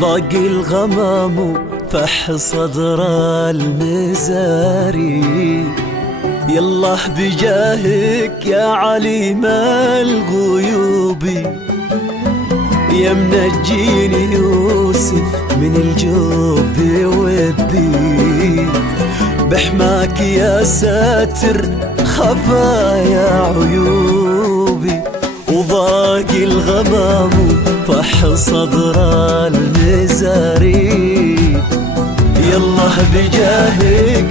ضاق الغمام فح صدر المزاري. يالله بجاهك يا عليم الغيوب، يا منجيني يوسف من الجوب والذيب. بحماك يا ساتر خفايا عيوبي. وضاق الغمام فح صدر المزاري. يالله بجاهك